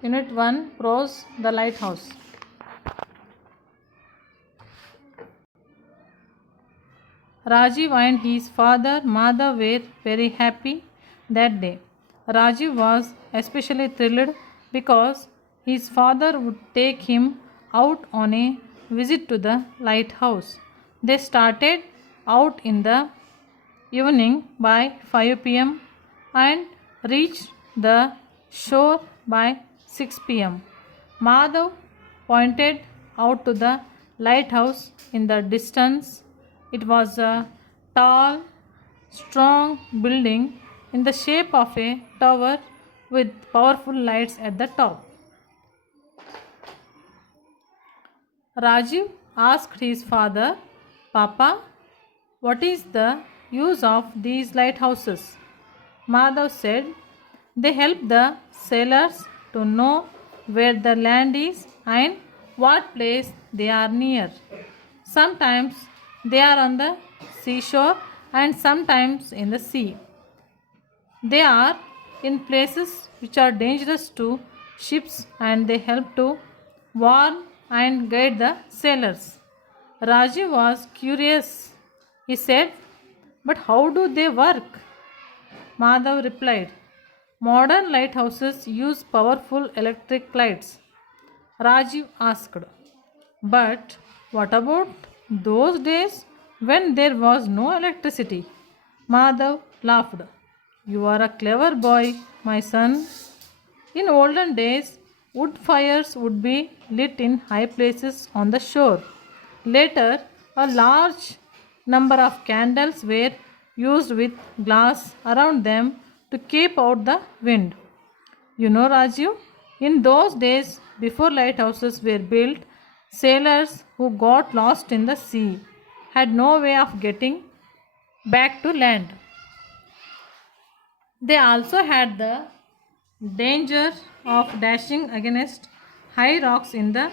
Unit 1 Prose The Lighthouse. Rajiv and his father Madhav were very happy that day. Rajiv was especially thrilled because his father would take him out on a visit to the lighthouse. They started out in the evening by 5 pm and reached the shore by 6 pm. Madhav pointed out to the lighthouse in the distance. It was a tall, strong building in the shape of a tower with powerful lights at the top. Rajiv asked his father, Papa, what is the use of these lighthouses? Madhav said, they help the sailors to know where the land is and what place they are near. Sometimes they are on the seashore and sometimes in the sea. They are in places which are dangerous to ships and they help to warn and guide the sailors. Rajiv was curious. He said, but how do they work? Madhav replied, modern lighthouses use powerful electric lights. Rajiv asked, but what about those days when there was no electricity? Madhav laughed. You are a clever boy, my son. In olden days, wood fires would be lit in high places on the shore. Later, a large number of candles were used with glass around them to keep out the wind. You know, Rajiv, in those days, before lighthouses were built, sailors who got lost in the sea had no way of getting back to land. They also had the danger of dashing against high rocks in the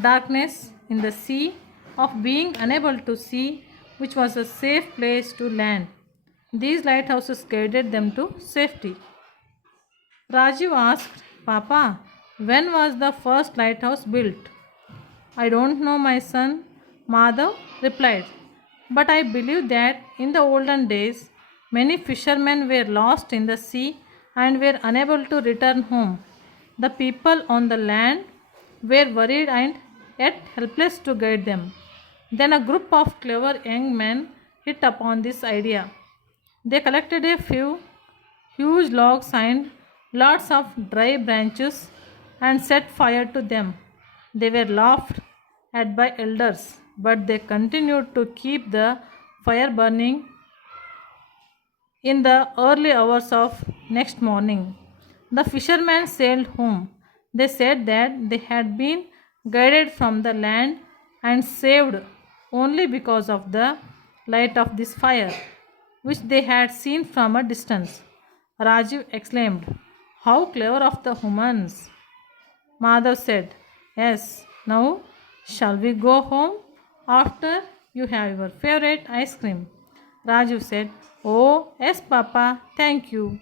darkness in the sea, of being unable to see which was a safe place to land. These lighthouses guided them to safety. Rajiv asked, Papa, when was the first lighthouse built? I don't know, my son, Madhav replied. But I believe that in the olden days, many fishermen were lost in the sea and were unable to return home. The people on the land were worried and yet helpless to guide them. Then a group of clever young men hit upon this idea. They collected a few huge logs and lots of dry branches and set fire to them. They were laughed at by elders, but they continued to keep the fire burning in the early hours of next morning. The fishermen sailed home. They said that they had been guided from the land and saved only because of the light of this fire, which they had seen from a distance. Rajiv exclaimed, how clever of the humans! Madhav said, yes, now shall we go home after you have your favorite ice cream? Rajiv said, oh, yes, Papa, thank you.